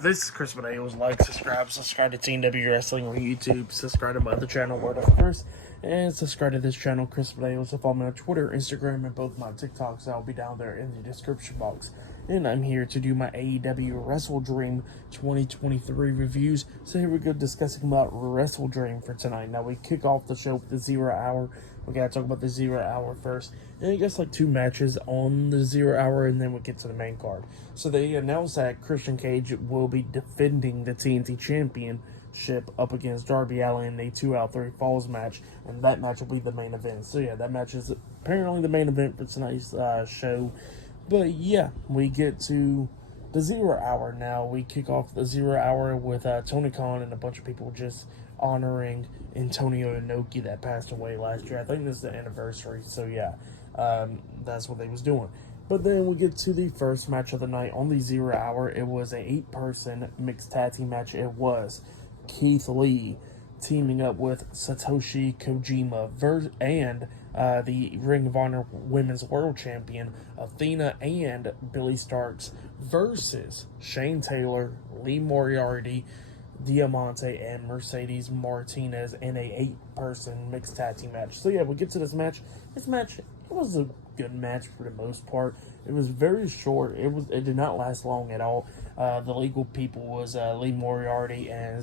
This is Chris Medeiros. Like, subscribe to AEW Wrestling on YouTube. Subscribe to my other channel, Word of Chris. And subscribe to this channel, Chris Medeiros. And follow me on Twitter, Instagram, and both my TikToks. I'll be down there in the description box. And I'm here to do my AEW WrestleDream 2023 reviews. So here we go, discussing about WrestleDream for tonight. Now, we kick off the show with the 0 hour. We gotta talk about the 0 hour first. And I guess like 2 matches on the 0 hour, and then we'll get to the main card. So they announced that Christian Cage will be defending the TNT Championship up against Darby Allin in a 2 out 3 falls match, and that match will be the main event. So yeah, that match is apparently the main event for tonight's show. But yeah, we get to the 0 hour now. We kick off the 0 hour with Tony Khan and a bunch of people just honoring Antonio Inoki that passed away last year. I think this is the anniversary, so yeah, that's what they was doing. But then we get to the first match of the night on the 0 hour. It was an 8-person mixed tag team match. It was Keith Lee teaming up with Satoshi Kojima and the Ring of Honor Women's World Champion Athena and Billy Starks versus Shane Taylor, Lee Moriarty, Diamante, and Mercedes Martinez in a 8-person mixed tag team match. So yeah, we get to this match. This match, it was a good match for the most part. It was very short. It did not last long at all. The legal people was Lee Moriarty and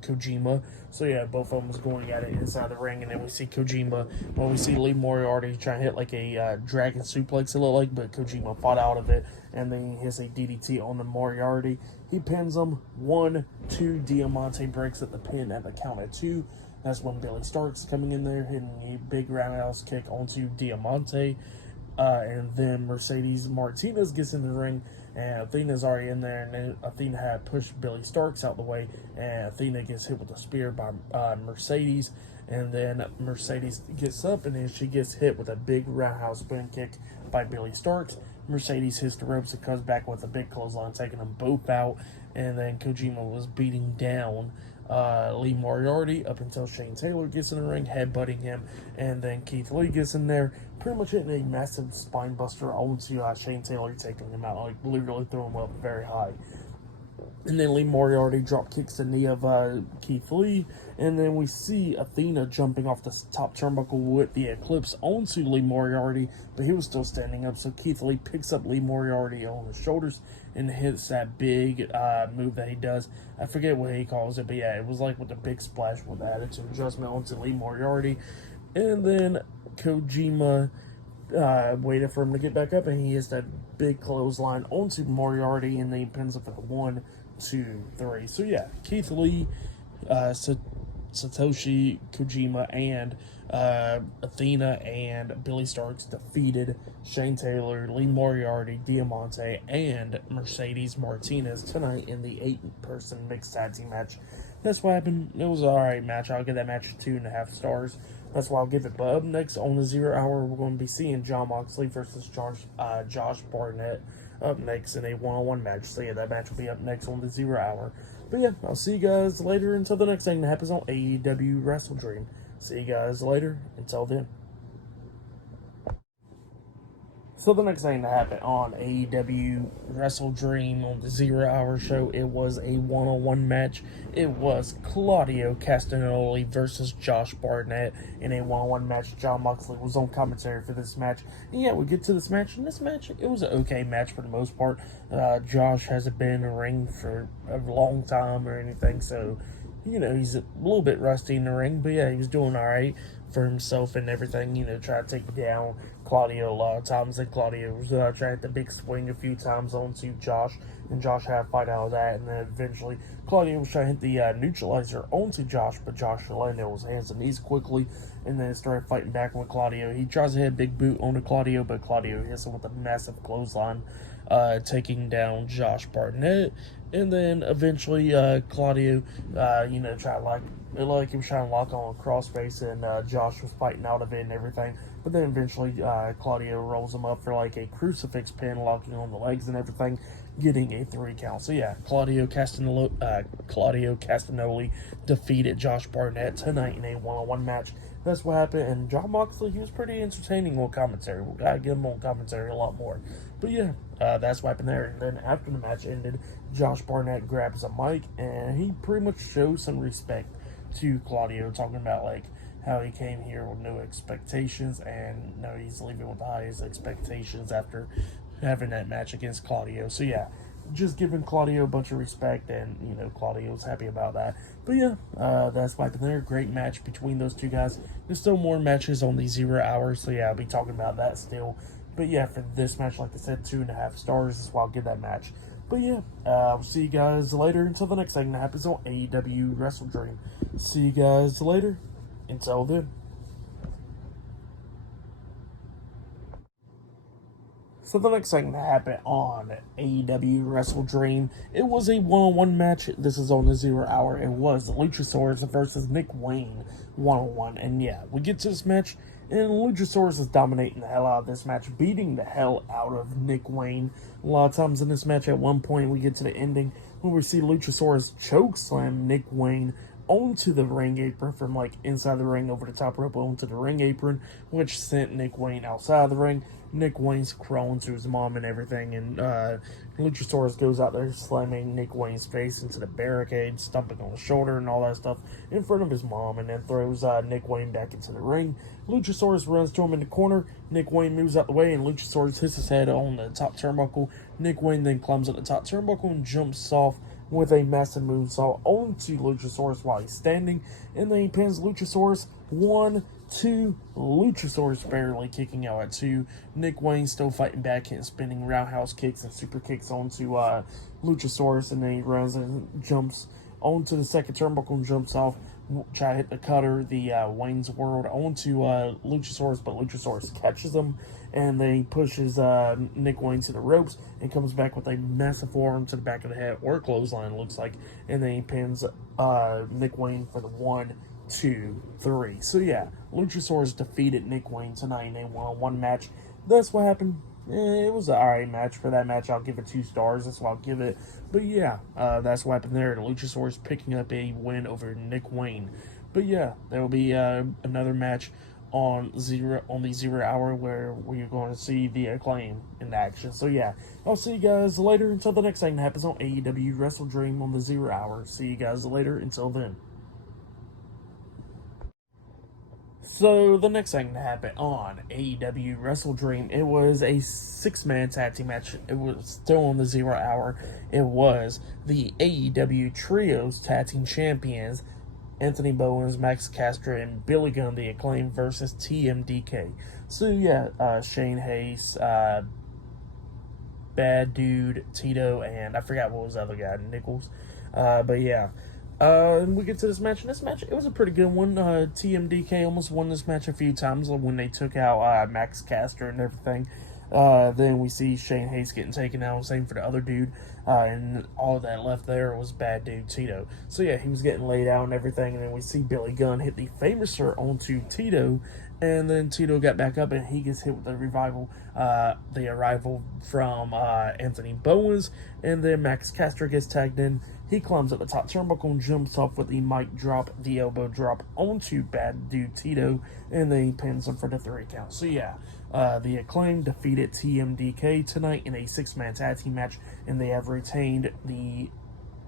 Kojima. So yeah, both of them was going at it inside the ring, and then we see Kojima. Well, we see Lee Moriarty trying to hit like a dragon suplex, it looked like, but Kojima fought out of it, and then he hits a DDT on the Moriarty. He pins him. 1, 2, Diamante breaks at the pin at the count of 2. That's when Billy Starks coming in there, hitting a big roundhouse kick onto Diamante. And then Mercedes Martinez gets in the ring, and Athena's already in there, and then Athena had pushed Billy Starks out the way, and Athena gets hit with a spear by Mercedes, and then Mercedes gets up, and then she gets hit with a big roundhouse spin kick by Billy Starks. Mercedes hits the ropes and comes back with a big clothesline, taking them both out, and then Kojima was beating down Lee Moriarty up until Shane Taylor gets in the ring, headbutting him, and then Keith Lee gets in there, pretty much hitting a massive spine buster onto Shane Taylor, taking him out, like literally throwing him up very high. And then Lee Moriarty drop kicks the knee of Keith Lee, and then we see Athena jumping off the top turnbuckle with the Eclipse onto Lee Moriarty, but he was still standing up, so Keith Lee picks up Lee Moriarty on his shoulders and hits that big move that he does. I forget what he calls it, but yeah, it was like with the big splash with the attitude adjustment onto Lee Moriarty. And then Kojima waited for him to get back up, and he hits that big clothesline onto Moriarty, and then he pins up for the 1, 2, 3. So yeah, Keith Lee, Satoshi Kojima, and Athena and Billy Starks defeated Shane Taylor, Lee Moriarty, Diamante, and Mercedes Martinez tonight in the 8-person mixed tag team match. That's what happened. It was an alright match. I'll give that match 2.5 stars. That's why I'll give it. But up next on the 0 hour, we're going to be seeing Jon Moxley versus Josh Barnett up next in a 1-on-1 match. So yeah, that match will be up next on the 0 hour. But yeah, I'll see you guys later until the next thing that happens on AEW WrestleDream. See you guys later. Until then. So the next thing that happened on AEW WrestleDream on the 0 hour show, it was a 1-on-1 match. It was Claudio Castagnoli versus Josh Barnett in a 1-on-1 match. Jon Moxley was on commentary for this match. And yeah, we get to this match, and this match, it was an okay match for the most part. Josh hasn't been in the ring for a long time or anything, so you know, he's a little bit rusty in the ring, but yeah, he was doing all right for himself and everything, you know, trying to take down Claudio a lot of times, and Claudio was trying to hit the big swing a few times onto Josh, and Josh had to fight out of that, and then eventually Claudio was trying to hit the neutralizer onto Josh, but Josh landed on his hands and knees quickly, and then started fighting back with Claudio. He tries to hit a big boot onto Claudio, but Claudio hits him with a massive clothesline, taking down Josh Barnett. And then eventually Claudio, tried like he was trying to lock on a crossface, and Josh was fighting out of it and everything. But then eventually Claudio rolls him up for like a crucifix pin, locking on the legs and everything, getting a 3 count. So yeah, Claudio Castagnoli defeated Josh Barnett tonight in a 1-on-1 match. That's what happened, and Jon Moxley, he was pretty entertaining on commentary. We gotta get him on commentary a lot more. But yeah, that's what happened there. And then after the match ended, Josh Barnett grabs a mic and he pretty much shows some respect to Claudio, talking about like how he came here with no expectations and now he's leaving with the highest expectations after having that match against Claudio. So yeah, just giving Claudio a bunch of respect, and Claudio's happy about that. But yeah, that's what happened there. Great match between those two guys. There's still more matches on the 0 hours, so yeah, I'll be talking about that still. But yeah, for this match, like I said, 2.5 stars is why I'll give that match. But yeah, I'll see you guys later until the next thing that happens on AEW WrestleDream. See you guys later. Until then. So the next thing that happened on AEW WrestleDream, it was a one-on-one match. This is on the 0 hour. It was Luchasaurus versus Nick Wayne one-on-one. And yeah, we get to this match, and Luchasaurus is dominating the hell out of this match, beating the hell out of Nick Wayne. A lot of times in this match, at one point, we get to the ending where we see Luchasaurus chokeslam Nick Wayne onto the ring apron from like inside the ring over the top rope onto the ring apron, which sent Nick Wayne outside of the ring. Nick Wayne's crawling to his mom and everything, and Luchasaurus goes out there slamming Nick Wayne's face into the barricade, stumping on his shoulder and all that stuff in front of his mom, and then throws Nick Wayne back into the ring. Luchasaurus runs to him in the corner. Nick Wayne moves out the way, and Luchasaurus hits his head on the top turnbuckle. Nick Wayne then climbs up the top turnbuckle and jumps off with a massive moonsault onto Luchasaurus while he's standing, and then he pins Luchasaurus 1, 2, Luchasaurus barely kicking out at 2. Nick Wayne still fighting back and spinning roundhouse kicks and super kicks onto Luchasaurus, and then he runs and jumps onto the second turnbuckle and jumps off, try to hit the cutter, the Wayne's World, onto Luchasaurus, but Luchasaurus catches him, and then he pushes Nick Wayne to the ropes and comes back with a massive forearm to the back of the head, or a clothesline, looks like, and then he pins Nick Wayne for the 1, 2, 3. So yeah, Luchasaurus defeated Nick Wayne tonight in a one-on-one match. That's what happened. It was an alright match. For that match, I'll give it 2 stars. That's what I'll give it. But yeah, that's what happened there. Luchasaurus picking up a win over Nick Wayne. But yeah, there will be another match on the 0 hour where we're going to see the Acclaim in action. So yeah, I'll see you guys later until the next thing that happens on AEW WrestleDream on the 0 hour. See you guys later until then. So the next thing that happened on AEW WrestleDream, it was a 6-man tag team match. It was still on the 0 hour. It was the AEW Trios Tag Team Champions, Anthony Bowens, Max Caster, and Billy Gunn, the Acclaim, versus TMDK. So yeah, Shane Hayes, Bad Dude, Tito, and I forgot what was the other guy, Nichols. But yeah. And we get to this match, and this match, it was a pretty good one. TMDK almost won this match a few times when they took out Max Caster and everything. Then we see Shane Hayes getting taken out, same for the other dude, and all that left there was Bad Dude Tito. So yeah, he was getting laid out and everything, and then we see Billy Gunn hit the Famouser onto Tito, and then Tito got back up, and he gets hit with the the arrival from Anthony Bowens, and then Max Caster gets tagged in. He climbs up the top turnbuckle and jumps off with the mic drop, the elbow drop onto Bad Dude Tito, and then he pins him for the 3 count. So yeah, the Acclaim defeated TMDK tonight in a 6-man tag team match, and they have retained the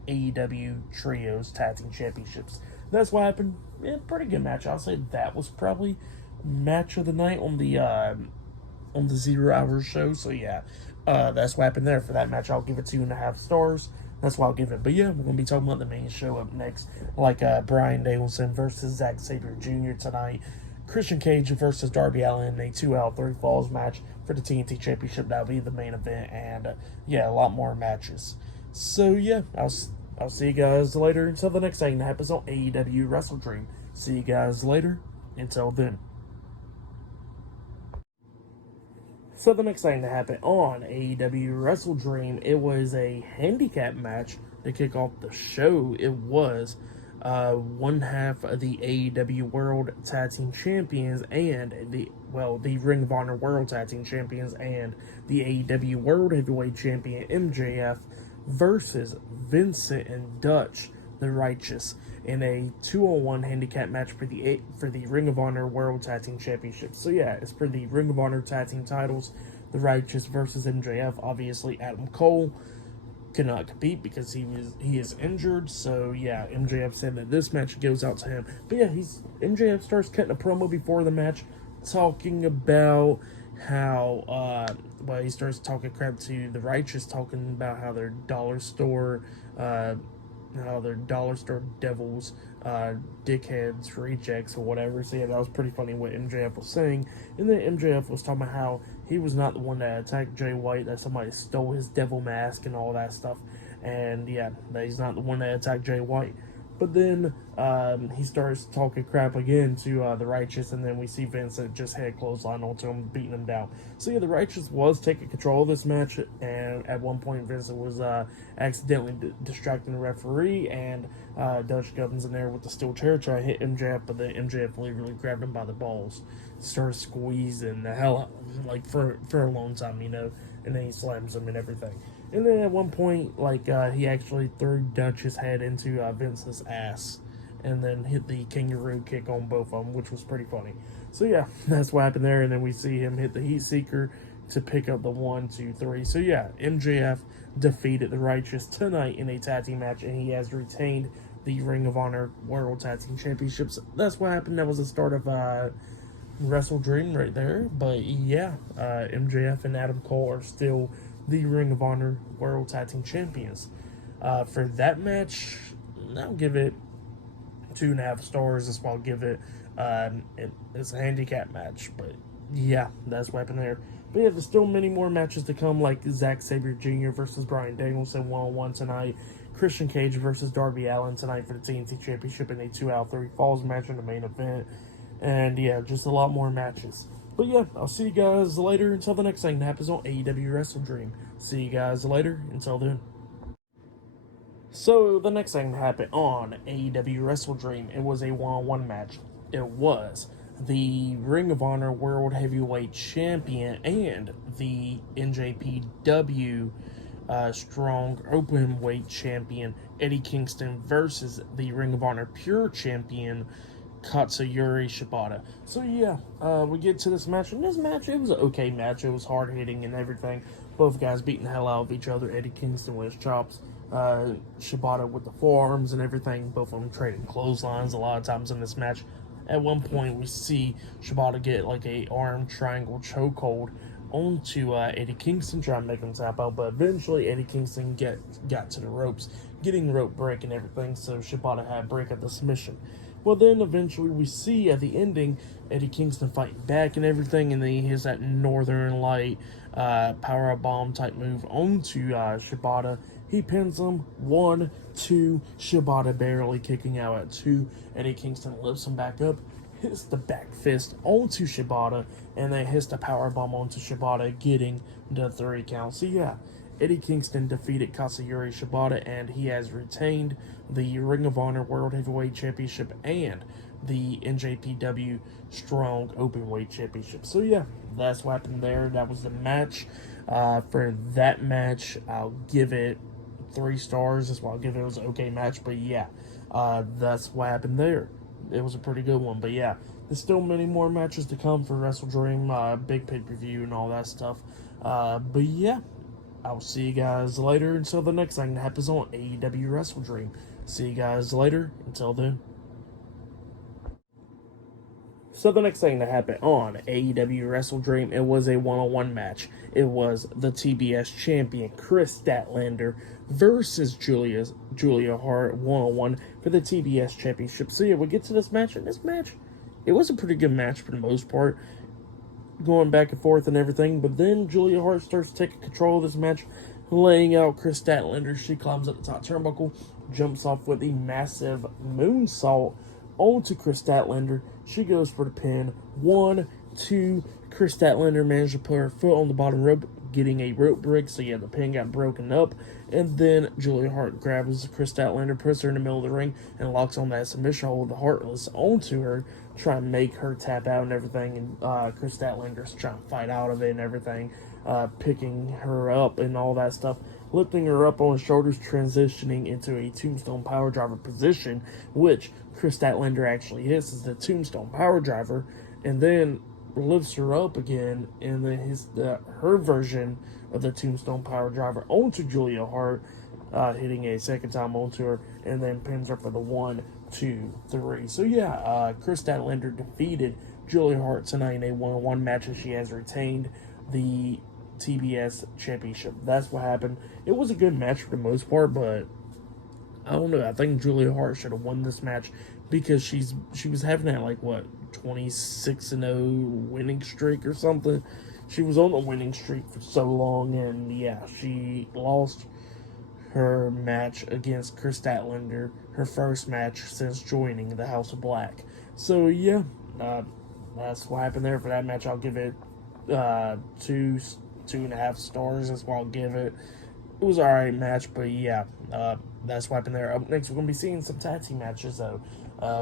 AEW Trios Tag Team Championships. That's what happened. Yeah, pretty good match. I'll say that was probably match of the night on the 0 hour show. So yeah, that's what happened there. For that match, I'll give it 2.5 stars. That's why I'll give it. But yeah, we're going to be talking about the main show up next, like Bryan Danielson versus Zack Sabre Jr. tonight. Christian Cage versus Darby Allin in a 2 out 3 falls match for the TNT Championship. That'll be the main event, and yeah, a lot more matches. So yeah, I'll see you guys later until the next thing that happens on AEW WrestleDream. See you guys later. Until then. So the next thing that happened on AEW WrestleDream, it was a handicap match to kick off the show. It was one half of the AEW World Tag Team Champions and the Ring of Honor World Tag Team Champions and the AEW World Heavyweight Champion MJF versus Vincent and Dutch the Righteous in a 2-on-1 handicap match for the Ring of Honor World Tag Team Championship. So yeah, it's for the Ring of Honor Tag Team titles. The Righteous versus MJF. Obviously, Adam Cole cannot compete because he is injured. So yeah, MJF said that this match goes out to him. But yeah, MJF starts cutting a promo before the match, talking about how he starts talking crap to the Righteous, talking about how their dollar store devils, dickheads, rejects, or whatever. So yeah, that was pretty funny what MJF was saying. And then MJF was talking about how he was not the one that attacked Jay White, that somebody stole his devil mask and all that stuff. And yeah, that he's not the one that attacked Jay White. But then he starts talking crap again to the Righteous, and then we see Vince just head clothesline onto him, beating him down. So yeah, the Righteous was taking control of this match, and at one point Vince was accidentally distracting the referee, and Dutch Gubbins in there with the steel chair trying to hit MJF, but then MJF literally grabbed him by the balls, started squeezing the hell out of him, like for a long time, and then he slams him and everything. And then at one point, he actually threw Dutch's head into Vince's ass, and then hit the kangaroo kick on both of them, which was pretty funny. So yeah, that's what happened there. And then we see him hit the Heat Seeker to pick up the 1, 2, 3. So yeah, MJF defeated the Righteous tonight in a tag team match, and he has retained the Ring of Honor World Tag Team Championships. That's what happened. That was the start of WrestleDream right there. But yeah, MJF and Adam Cole are still the Ring of Honor World Tag Team Champions. For that match, I'll give it 2.5 stars. That's why I'll give it. It's a handicap match, but yeah, that's what happened there. But yeah, there's still many more matches to come, like Zack Sabre Jr. versus Bryan Danielson 1-on-1 tonight. Christian Cage versus Darby Allin tonight for the TNT Championship in a 2 out of 3 falls match in the main event. And yeah, just a lot more matches. But yeah, I'll see you guys later until the next thing that happens on AEW WrestleDream. See you guys later. Until then. So, the next thing that happened on AEW WrestleDream, it was a one-on-one match. It was the Ring of Honor World Heavyweight Champion and the NJPW Strong Openweight Champion, Eddie Kingston, versus the Ring of Honor Pure Champion, Katsuyori Shibata. So yeah, we get to this match, and this match, it was an okay match. It was hard-hitting and everything. Both guys beating the hell out of each other. Eddie Kingston with his chops, Shibata with the forearms and everything. Both of them trading clotheslines a lot of times in this match. At one point, we see Shibata get like a arm triangle chokehold onto Eddie Kingston, trying to make him tap out, but eventually Eddie Kingston got to the ropes, getting rope break and everything, so Shibata had break at the submission. Well, then eventually we see at the ending Eddie Kingston fighting back and everything, and then he hits that Northern Light power bomb type move onto Shibata. He pins him 1, 2, Shibata barely kicking out at 2. Eddie Kingston lifts him back up, hits the back fist onto Shibata, and then hits the power bomb onto Shibata, getting the 3 count. So yeah, Eddie Kingston defeated Katsuyori Shibata, and he has retained the Ring of Honor World Heavyweight Championship and the NJPW Strong Openweight Championship. So yeah, that's what happened there. That was the match. For that match, I'll give it 3 stars. That's why I'll give it. It was an okay match, but yeah, that's what happened there. It was a pretty good one, but yeah, there's still many more matches to come for WrestleDream, big pay-per-view and all that stuff. But yeah, I'll see you guys later until the next thing that happens on AEW WrestleDream. See you guys later. Until then. So the next thing that happened on AEW WrestleDream, it was a one-on-one match. It was the TBS champion Chris Statlander versus Julia Hart one-on-one for the TBS championship. So yeah, we get to this match, and this match, it was a pretty good match for the most part, going back and forth and everything. But then Julia Hart starts taking control of this match, laying out Chris Statlander. She climbs up the top turnbuckle, jumps off with a massive moonsault onto Chris Statlander. She goes for the pin. 1, 2. Chris Statlander managed to put her foot on the bottom rope, getting a rope break. So yeah, the pin got broken up. And then Julia Hart grabs Chris Statlander, puts her in the middle of the ring, and locks on that submission hold the Heartless onto her, trying to make her tap out and everything. And Chris Statlander's trying to fight out of it and everything, picking her up and all that stuff, lifting her up on his shoulders, transitioning into a Tombstone Power Driver position, which Chris Statlander actually hits as the Tombstone Power Driver. And then lifts her up again, and then her version of the Tombstone Power Driver onto Julia Hart, hitting a second time onto her, and then pins her for the 1, 2, 3. So yeah, Chris Statlander defeated Julia Hart tonight in a 1-on-1 match, and she has retained the TBS Championship. That's what happened. It was a good match for the most part, but I don't know. I think Julia Hart should have won this match because she was having that 26-0 winning streak or something. She was on a winning streak for so long, and yeah, she lost her match against Chris Statlander, her first match since joining the House of Black. So yeah, that's what happened there for that match. I'll give it 2.5 stars. That's what I'll give it. It was an alright match, but yeah, that's what happened there. Up next, we're going to be seeing some tag team matches, though,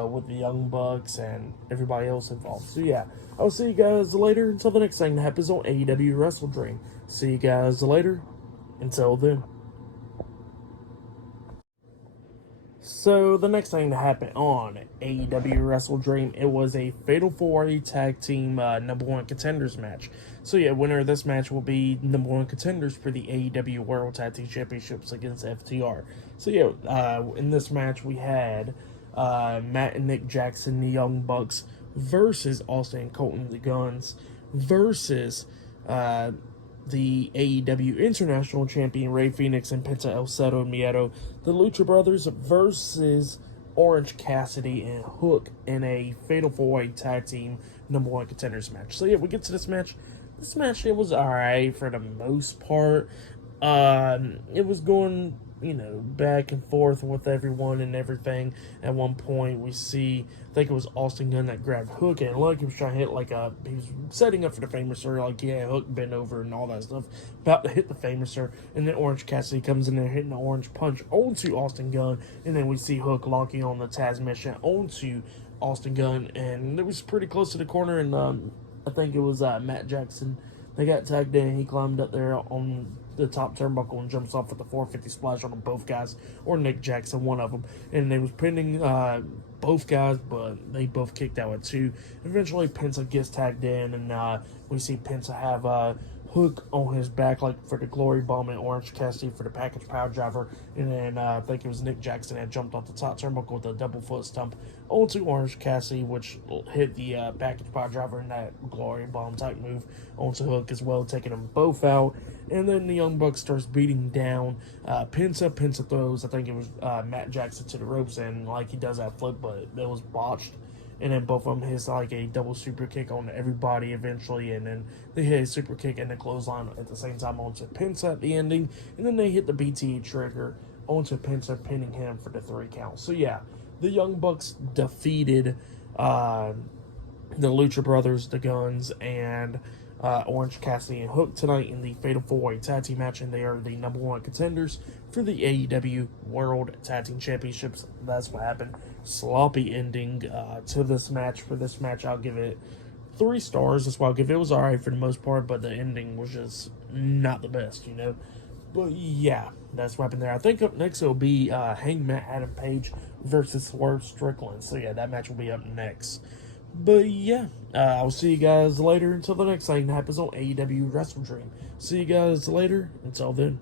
with the Young Bucks and everybody else involved. So yeah, I'll see you guys later until the next thing that happens on AEW WrestleDream. See you guys later. Until then. So the next thing to happen on AEW WrestleDream, it was a Fatal 4-Way Tag Team number 1 contenders match. So yeah, winner of this match will be number 1 contenders for the AEW World Tag Team Championships against FTR. So yeah, in this match we had Matt and Nick Jackson, the Young Bucks, versus Austin and Colton, the Guns, versus the AEW International Champion Rey Fenix and Penta El Zero Miedo, the Lucha Brothers, versus Orange Cassidy and Hook in a Fatal 4-Way Tag Team number 1 contenders match. So yeah, we get to this match. This match, it was alright for the most part. It was going, back and forth with everyone and everything. At one point, we see, I think it was Austin Gunn that grabbed Hook, and he was trying to hit he was setting up for the Famouser, Hook bent over and all that stuff, about to hit the Famouser, and then Orange Cassidy comes in there hitting the Orange Punch onto Austin Gunn, and then we see Hook locking on the Taz Mission onto Austin Gunn, and it was pretty close to the corner, and I think it was Matt Jackson. They got tagged in. He climbed up there on the top turnbuckle and jumps off with the 450 splash on them, both guys, or Nick Jackson, one of them. And they was pinning both guys, but they both kicked out at 2. Eventually, Penta gets tagged in, and we see Penta have Hook on his back, for the Glory Bomb, and Orange Cassidy for the Package Power Driver. And then I think it was Nick Jackson that jumped off the top turnbuckle with a double foot stomp onto Orange Cassidy, which hit the Package Power Driver and that Glory Bomb type move onto Hook as well, taking them both out. And then the Young Bucks starts beating down Penta. Penta throws, I think it was Matt Jackson to the ropes, and he does that flip, but it was botched. And then both of them hits a double super kick on everybody eventually, and then they hit a super kick and a clothesline at the same time onto Penta at the ending, and then they hit the BTA trigger onto Penta, pinning him for the 3 count. So yeah, the Young Bucks defeated the Lucha Brothers, the Guns, and Orange Cassidy and Hook tonight in the Fatal 4-Way Tag Team match, and they are the number 1 contenders for the AEW World Tag Team Championships. That's what happened. Sloppy ending to this match. For this match, I'll give it 3 stars. That's why I'll give it. It was alright for the most part, but the ending was just not the best, But yeah, that's what happened there. I think up next it'll be Hangman Adam Page versus Swerve Strickland. So yeah, that match will be up next. But yeah, I'll see you guys later until the next thing that happens on AEW WrestleDream. See you guys later. Until then.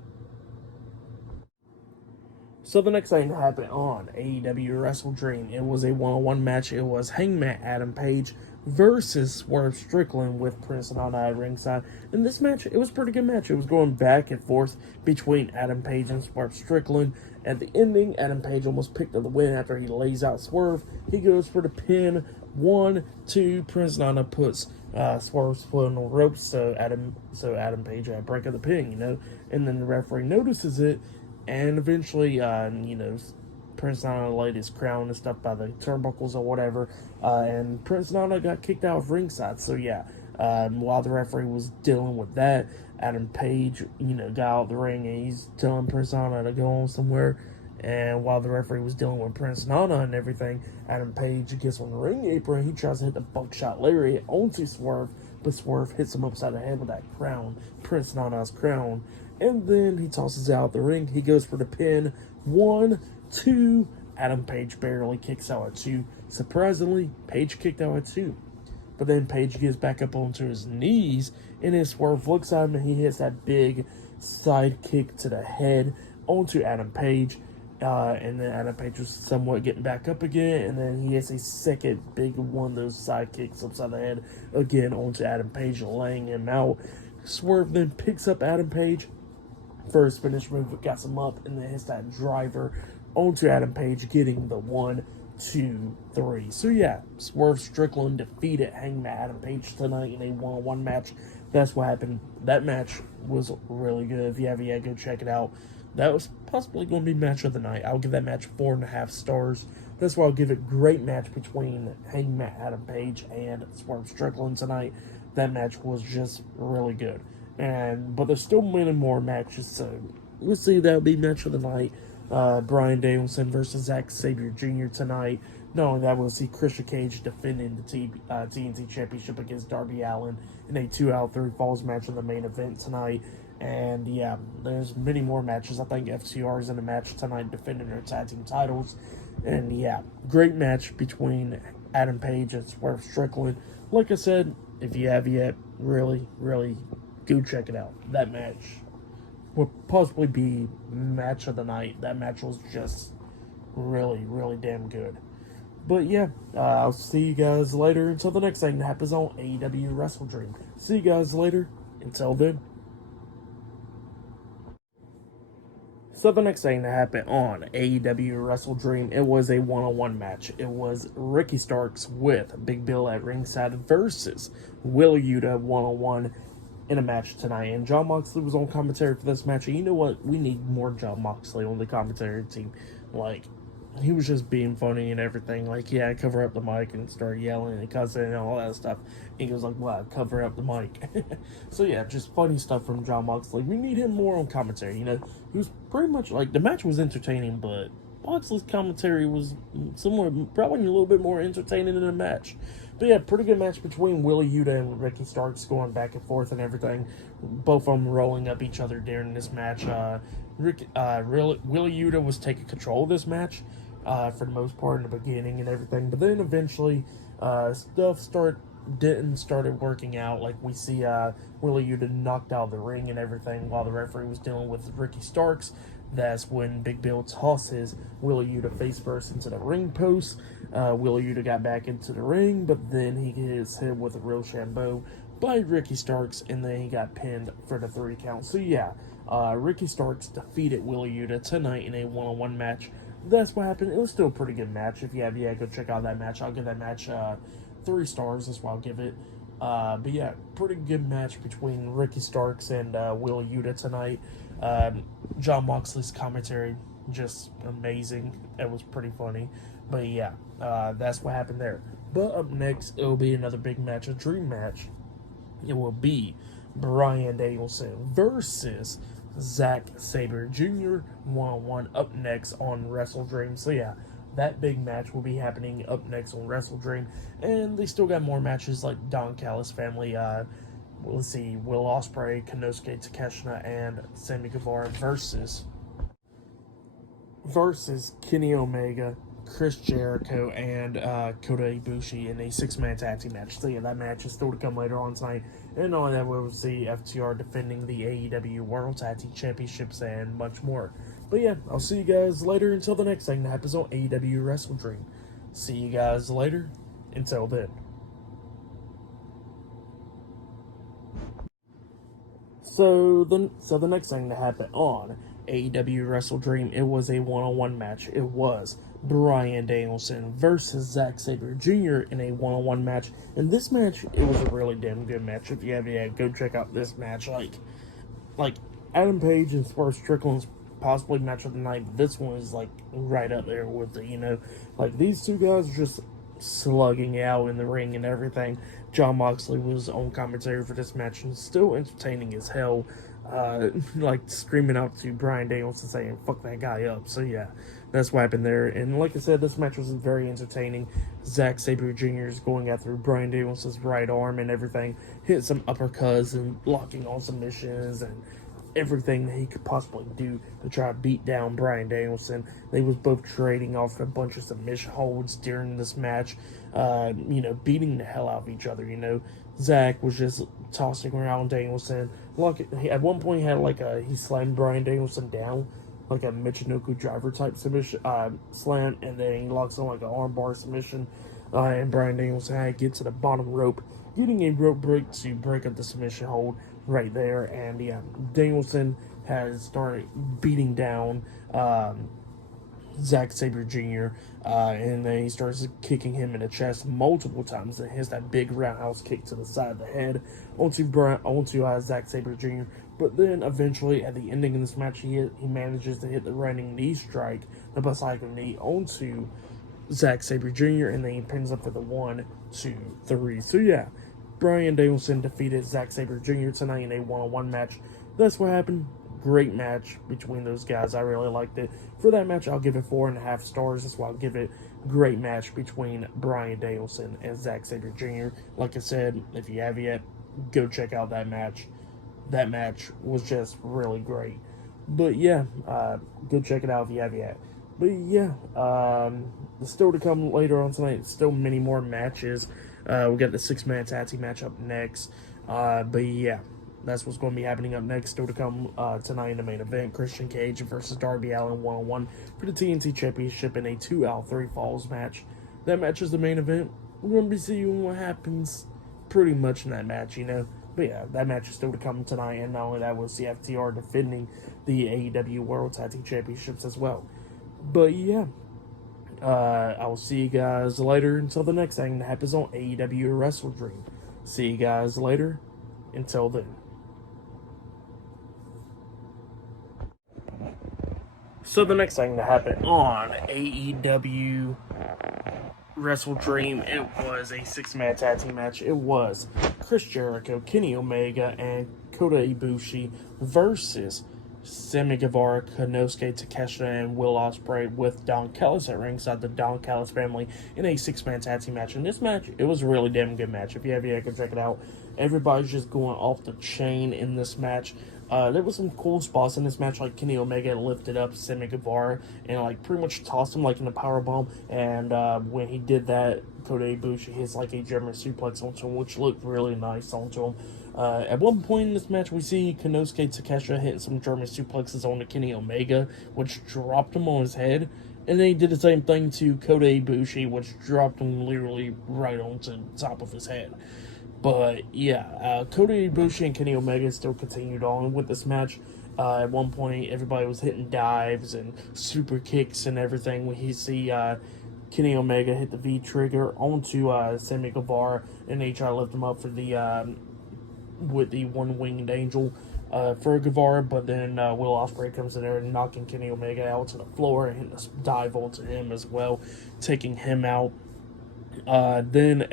So the next thing that happened on AEW WrestleDream, it was a 1-on-1 match. It was Hangman Adam Page versus Swerve Strickland with Prince Nana at ringside. In this match, it was a pretty good match. It was going back and forth between Adam Page and Swerve Strickland. At the ending, Adam Page almost picked up the win after he lays out Swerve. He goes for the pin. 1, 2, Prince Nana puts Swerve's foot on the ropes, so Adam Page break up the pin, and then the referee notices it, and eventually, Prince Nana laid his crown and stuff by the turnbuckles or whatever, and Prince Nana got kicked out of ringside. So yeah, while the referee was dealing with that, Adam Page, got out of the ring, and he's telling Prince Nana to go on somewhere. And while the referee was dealing with Prince Nana and everything, Adam Page gets on the ring apron. He tries to hit the buckshot lariat onto Swerve, but Swerve hits him upside the head with that crown, Prince Nana's crown. And then he tosses out the ring. He goes for the pin. 1, 2. Adam Page barely kicks out at 2. Surprisingly, Page kicked out at 2. but then Page gets back up onto his knees, and then Swerve looks at him, and he hits that big side kick to the head onto Adam Page. And then Adam Page was somewhat getting back up again, and then he hits a second big one of those side kicks upside the head again onto Adam Page, laying him out. Swerve then picks up Adam Page for his finish move, got him up, and then hits that driver onto Adam Page, getting the 1, 2, 3. So yeah, Swerve Strickland defeated Hangman Adam Page tonight in a one-on-one match. That's what happened. That match was really good. If you haven't yet, go check it out. That was possibly going to be match of the night. I'll give that match 4.5 stars. That's why I'll give it great match between Hangman Adam Page and Swerve Strickland tonight. That match was just really good. But there's still many more matches, so we'll see. That'll be match of the night. Bryan Danielson versus Zack Sabre Jr. tonight. Not only that, we'll see Christian Cage defending the TNT Championship against Darby Allin in a 2 out of 3 falls match in the main event tonight. And yeah, there's many more matches. I think FTR is in a match tonight defending their tag team titles. And yeah, great match between Adam Page and Swerve Strickland. Like I said, if you have yet, really, really go check it out. That match would possibly be match of the night. That match was just really, really damn good. But yeah, I'll see you guys later until the next thing that happens on AEW WrestleDream. See you guys later. Until then. So the next thing that happened on AEW WrestleDream, it was a one-on-one match. It was Ricky Starks with Big Bill at ringside versus Wheeler Yuta one-on-one in a match tonight. And Jon Moxley was on commentary for this match. And you know what? We need more Jon Moxley on the commentary team. Like, he was just being funny and everything. Like, yeah, cover up the mic and start yelling and cussing and all that stuff. And he goes like, wow, cover up the mic. So yeah, just funny stuff from Jon Moxley. We need him more on commentary. You know, he was pretty much like, the match was entertaining, but Moxley's commentary was probably a little bit more entertaining than the match. But yeah, pretty good match between Wheeler Yuta and Ricky Starks, going back and forth and everything. Both of them rolling up each other during this match. Wheeler Yuta was taking control of this match for the most part in the beginning and everything. But then eventually stuff started working out. Like we see Wheeler Yuta knocked out of the ring and everything while the referee was dealing with Ricky Starks. That's when Big Bill tosses Wheeler Yuta face first into the ring post. Wheeler Yuta got back into the ring, but then he gets hit with a Rochambeau by Ricky Starks, and then he got pinned for the 3 count. So yeah, Ricky Starks defeated Wheeler Yuta tonight in a one-on-one match. That's what happened. It was still a pretty good match. If you have yet, go check out that match. I'll give that match 3 stars. That's what I'll give it. But yeah, pretty good match between Ricky Starks and Wheeler Yuta tonight. Jon Moxley's commentary, just amazing. It was pretty funny. But yeah, that's what happened there. But up next, it will be another big match, a dream match. It will be Bryan Danielson versus Zack Sabre Jr. one-on-one up next on WrestleDream. So yeah, that big match will be happening up next on WrestleDream. And they still got more matches like Don Callis family. Let's see, Will Ospreay, Konosuke Takeshita, and Sammy Guevara versus Kenny Omega, Chris Jericho, and Kota Ibushi in a 6-man tag team match. So yeah, that match is still to come later on tonight. And on that, we'll see FTR defending the AEW World Tag Team Championships and much more. But yeah, I'll see you guys later until the next thing that happens on AEW WrestleDream. See you guys later. Until then. So the next thing that happened on AEW WrestleDream, it was a one-on-one match. It was Bryan Danielson versus Zack Sabre Jr. in a one-on-one match. And this match, it was a really damn good match. If you have yet, go check out this match. Like Adam Page and Swerve Strickland's possibly match of the night, but this one is like right up there with it, you know. Like these two guys are just slugging out in the ring and everything. Jon Moxley was on commentary for this match and still entertaining as hell. Like screaming out to Bryan Danielson saying, fuck that guy up. So yeah, that's what happened there. And like I said, this match was very entertaining. Zack Sabre Jr. is going after Bryan Danielson's right arm and everything, hitting some uppercuts and blocking on submissions and everything that he could possibly do to try to beat down Bryan Danielson. They was both trading off a bunch of submission holds during this match, beating the hell out of each other. Zack was just tossing around Danielson. Look, at one point he slammed Bryan Danielson down like a Michinoku driver type submission slam, and then he locks on like an armbar submission, and Bryan Danielson had to get to the bottom rope, getting a rope break to break up the submission hold right there, and yeah, Danielson has started beating down Zack Sabre Jr., and then he starts kicking him in the chest multiple times, and hits that big roundhouse kick to the side of the head onto Zack Sabre Jr., but then eventually, at the ending of this match, he manages to hit the running knee strike, the bicycle knee, onto Zack Sabre Jr., and then he pins up for the 1, 2, 3. So yeah, Bryan Danielson defeated Zack Sabre Jr. tonight in a one-on-one match. That's what happened. Great match between those guys. I really liked it. For that match, I'll give it 4.5 stars. That's why I'll give it great match between Bryan Danielson and Zack Sabre Jr. Like I said, if you have yet, go check out that match. That match was just really great. But yeah, go check it out if you have yet. But yeah, still to come later on tonight. Still many more matches. We got the 6-man tag team match up next. But yeah, that's what's going to be happening up next. Still to come tonight in the main event. Christian Cage versus Darby Allin 1-on-1 for the TNT Championship in a 2 out of 3 falls match. That match is the main event. We're going to be seeing what happens pretty much in that match, But yeah, that match is still to come tonight, and not only that, we'll see FTR defending the AEW World Tag Team Championships as well. But yeah, I will see you guys later until the next thing that happens on AEW WrestleDream. See you guys later. Until then. So the next thing that happened on AEW WrestleDream, it was a 6-man tag team match. It was Chris Jericho, Kenny Omega, and Kota Ibushi versus Sammy Guevara, Konosuke Takeshita, and Will Ospreay with Don Callis at ringside, the Don Callis family, in a 6-man tag team match. In this match, it was a really damn good match. If you have yet, go check it out. Everybody's just going off the chain in this match. There was some cool spots in this match, like Kenny Omega lifted up Sammy Guevara and pretty much tossed him in a powerbomb. And when he did that, Kota Ibushi hits a German suplex onto him, which looked really nice onto him. At one point in this match, we see Konosuke Takeshita hitting some German suplexes onto Kenny Omega, which dropped him on his head. And then he did the same thing to Kota Ibushi, which dropped him literally right onto the top of his head. But yeah, Kota Ibushi and Kenny Omega still continued on with this match. At one point, everybody was hitting dives and super kicks and everything. When you see Kenny Omega hit the V trigger onto Sammy Guevara, and they try to lift him up for the with the one-winged angel for Guevara, but then Will Ospreay comes in there and knocking Kenny Omega out to the floor and hitting a dive onto him as well, taking him out. Then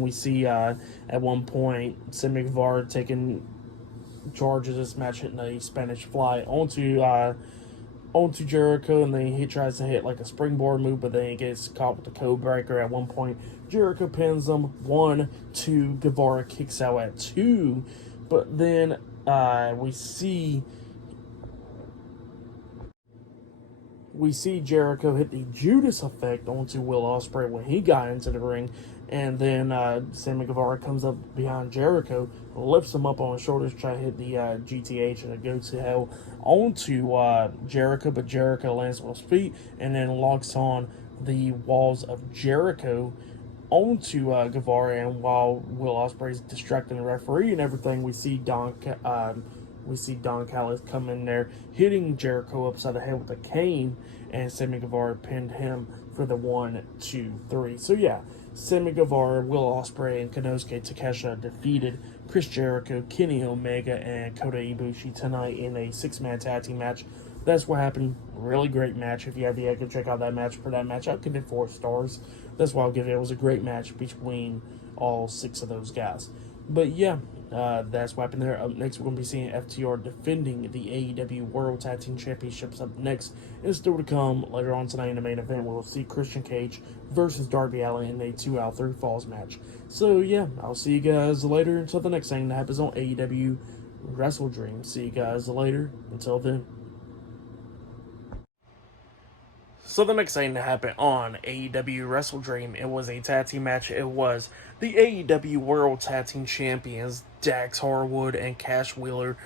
we see at one point Sammy Guevara taking charge of this match, hitting a Spanish fly onto Jericho, and then he tries to hit a springboard move, but then he gets caught with the code breaker. At one point, Jericho pins him 1, 2, Guevara kicks out at 2, but then we see Jericho hit the Judas effect onto Will Ospreay when he got into the ring, and then Sammy Guevara comes up behind Jericho, lifts him up on his shoulders, try to hit the GTH, and it goes to hell onto Jericho, but Jericho lands on his feet and then locks on the walls of Jericho onto Guevara, and while Will Ospreay's distracting the referee and everything, we see Don Callis come in there, hitting Jericho upside the head with a cane, and Sammy Guevara pinned him for the 1, 2, 3. So yeah, Sammy Guevara, Will Ospreay, and Konosuke Takeshita defeated Chris Jericho, Kenny Omega, and Kota Ibushi tonight in a 6-man tag team match. That's what happened. Really great match. If you have yet, go check out that match. For that match, I'll give it 4 stars. That's why I'll give it. It was a great match between all 6 of those guys. But yeah, that's what happened there. Up next, we're going to be seeing FTR defending the AEW World Tag Team Championships up next. And still to come later on tonight in the main event, we'll see Christian Cage versus Darby Allin in a 2 out of 3 falls match. So yeah, I'll see you guys later until the next thing that happens on AEW WrestleDream. See you guys later. Until then. So the next thing that happened on AEW WrestleDream, it was a tag team match. It was the AEW World Tag Team Champions Dax Harwood and Cash Wheeler,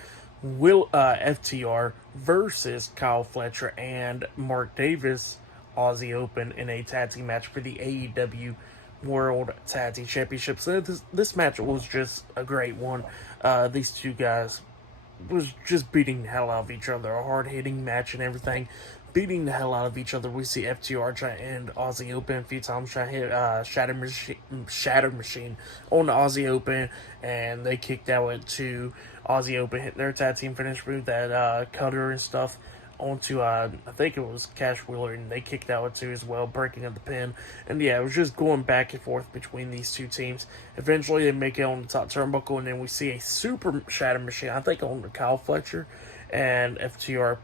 FTR versus Kyle Fletcher and Mark Davis, Aussie Open, in a tag team match for the AEW World Tag Team Championship. So this match was just a great one. These two guys was just beating the hell out of each other. A hard hitting match and everything. Beating the hell out of each other. We see FTR try to end Aussie Open a few times, try to hit Shatter Machine on the Aussie Open, and they kicked out to Aussie Open, hitting their tag team finish move, that cutter and stuff, onto I think it was Cash Wheeler, and they kicked out too as well, breaking up the pin. And yeah, it was just going back and forth between these two teams. Eventually they make it on the top turnbuckle, and then we see a super Shatter Machine, I think on Kyle Fletcher, and FTR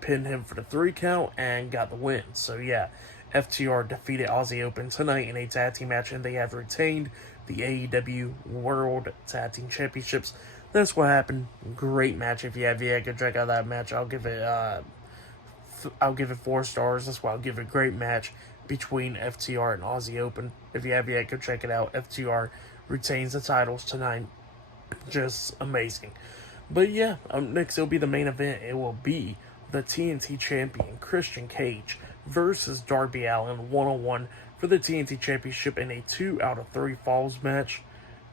pinned him for the 3 count and got the win. So yeah, FTR defeated Aussie Open tonight in a tag team match, and they have retained the AEW World Tag Team Championships. That's what happened. Great match. If you have yet, go check out that match. I'll give it 4 stars. That's why I'll give it a great match between FTR and Aussie Open. If you have yet, go check it out. FTR retains the titles tonight. Just amazing. But yeah, next it'll be the main event. It will be the TNT champion Christian Cage versus Darby Allin 1-on-1 for the TNT Championship in a 2 out of 3 falls match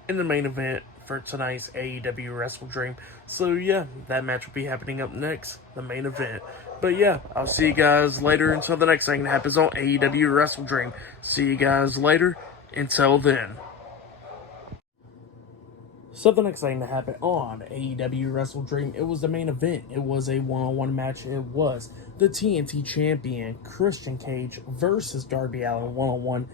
in the main event for tonight's AEW WrestleDream. So yeah, that match will be happening up next, the main event. But yeah, I'll see you guys later until the next thing that happens on AEW WrestleDream. See you guys later. Until then. So the next thing that happened on AEW WrestleDream, it was the main event. It was a 1-on-1 match. It was the TNT champion Christian Cage versus Darby Allin 1-on-1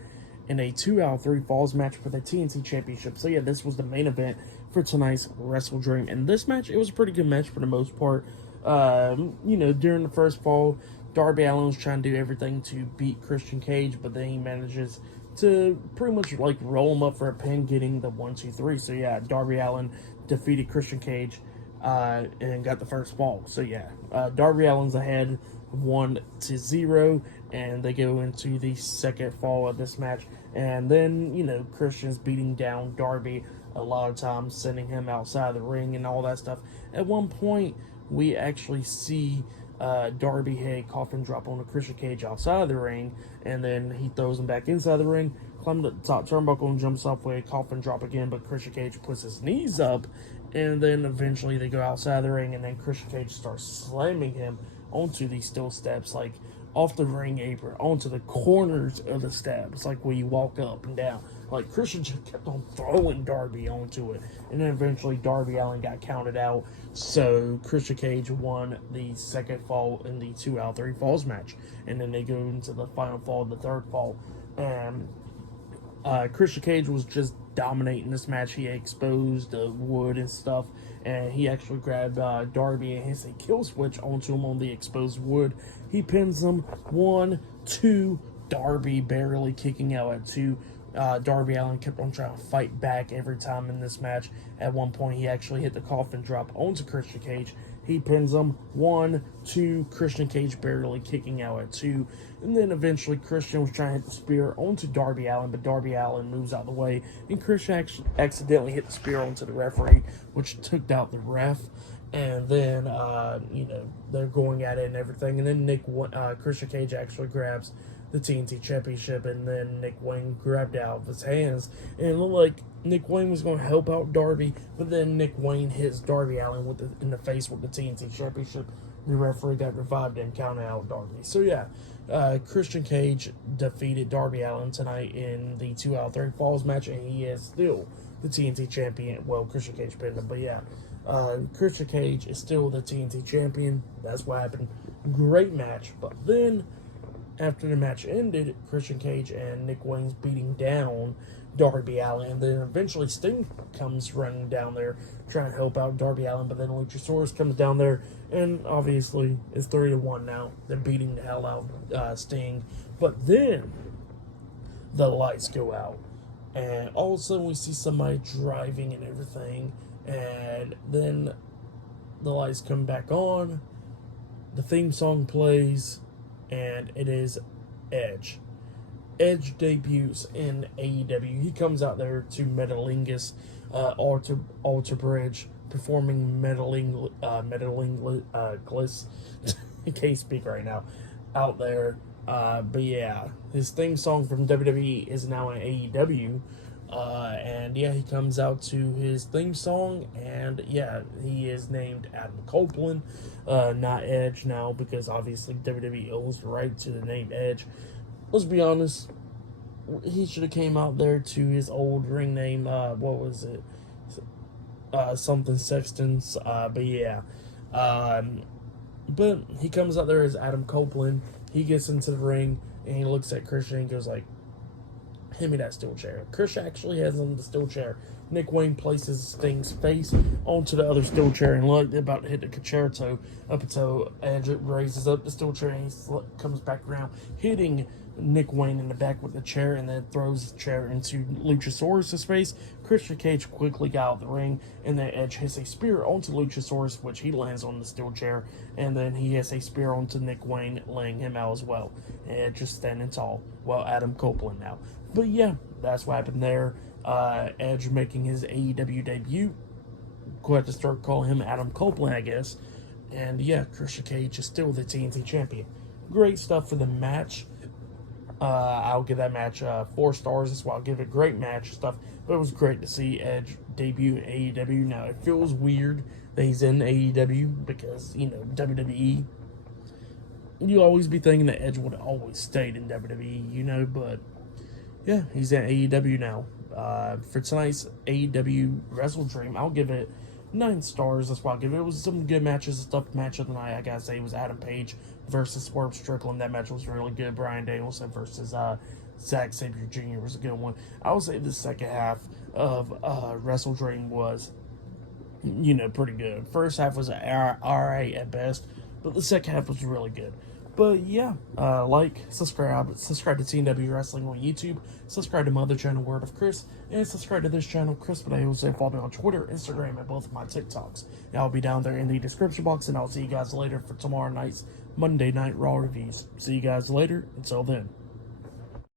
in a 2 out of 3 falls match for the TNT Championship. So yeah, this was the main event for tonight's WrestleDream. And this match, it was a pretty good match for the most part. During the first fall, Darby Allin was trying to do everything to beat Christian Cage, but then he manages to pretty much like roll him up for a pin, getting the 1-2-3. So yeah, Darby Allin defeated Christian Cage and got the first fall. So yeah, Darby Allin's ahead 1-0, and they go into the second fall of this match. And then, Christian's beating down Darby a lot of times, sending him outside the ring and all that stuff. At one point, we actually see Darby hit a coffin drop on a Christian Cage outside the ring, and then he throws him back inside the ring, climbs the top turnbuckle and jumps off with a coffin drop again, but Christian Cage puts his knees up, and then eventually they go outside the ring, and then Christian Cage starts slamming him onto these steel steps, like off the ring apron, onto the corners of the steps, like where you walk up and down. Like, Christian just kept on throwing Darby onto it. And then eventually Darby Allin got counted out. So Christian Cage won the second fall in the 2 out of 3 falls match. And then they go into the final fall, the third fall. And Christian Cage was just dominating this match. He exposed the wood and stuff. And he actually grabbed Darby and hits a kill switch onto him on the exposed wood. He pins him 1, 2, Darby barely kicking out at 2. Darby Allin kept on trying to fight back every time in this match. At one point, he actually hit the coffin drop onto Christian Cage. He pins him 1, 2, Christian Cage barely kicking out at 2. And then eventually Christian was trying to hit the spear onto Darby Allin, but Darby Allin moves out of the way. And Christian actually accidentally hit the spear onto the referee, which took out the ref. And then, they're going at it and everything. And then Christian Cage actually grabs the TNT Championship, and then Nick Wayne grabbed it out of his hands. And it looked like Nick Wayne was going to help out Darby, but then Nick Wayne hits Darby Allin in the face with the TNT Championship. The referee got revived and counted out Darby. So yeah, Christian Cage defeated Darby Allin tonight in the 2 out of 3 falls match, and he is still the TNT champion. Well, Christian Cage pinned him, but yeah, Christian Cage is still the TNT champion. That's what happened. Great match. But then, after the match ended, Christian Cage and Nick Wayne's beating down Darby Allin, and then eventually Sting comes running down there trying to help out Darby Allin, but then Luchasaurus comes down there, and obviously it's 3-1 now. They're beating the hell out of Sting. But then the lights go out, and all of a sudden we see somebody driving and everything, and then the lights come back on, the theme song plays, and it is Edge. Edge debuts in AEW. He comes out there to Metalingus, Alter Bridge, performing Metalingus. I can't speak right now. Out there, but yeah, his theme song from WWE is now in AEW. And yeah, he comes out to his theme song, and yeah, he is named Adam Copeland, not Edge now, because obviously WWE owns the right to the name Edge. Let's be honest, he should have came out there to his old ring name. What was it? Something Sextons. But yeah, but he comes out there as Adam Copeland. He gets into the ring and he looks at Christian and goes like, "Hand me that steel chair." Christian actually has him the steel chair. Nick Wayne places Sting's face onto the other steel chair and looked about to hit the concerto up until Edge raises up the steel chair and he comes back around, hitting Nick Wayne in the back with the chair, and then throws the chair into Luchasaurus' face. Christian Cage quickly got out of the ring, and then Edge hits a spear onto Luchasaurus, which he lands on the steel chair, and then he hits a spear onto Nick Wayne, laying him out as well. And Edge just standing tall. Well, Adam Copeland now. But yeah, that's what happened there. Edge making his AEW debut. Go ahead to start calling him Adam Copeland, I guess. And yeah, Christian Cage is still the TNT champion. Great stuff for the match. I'll give that match 4 stars. That's why I'll give it great match stuff. But it was great to see Edge debut in AEW. Now, it feels weird that he's in AEW because, you know, WWE. You always be thinking that Edge would have always stayed in WWE, you know, but yeah, he's at AEW now. For tonight's AEW WrestleDream, I'll give it 9 stars. That's why I'll give it. It was some good matches and stuff. Match of the night, I gotta say, was Adam Page versus Swerve Strickland. That match was really good. Bryan Danielson versus Zack Sabre Jr. was a good one. I would say the second half of WrestleDream was, you know, pretty good. First half was alright at best, but the second half was really good. But yeah, subscribe to TNW Wrestling on YouTube, subscribe to my other channel, Word of Chris, and subscribe to this channel, Chris Potatoes, and follow me on Twitter, Instagram, and both of my TikToks. And I'll be down there in the description box, and I'll see you guys later for tomorrow night's Monday Night Raw reviews. See you guys later. Until then.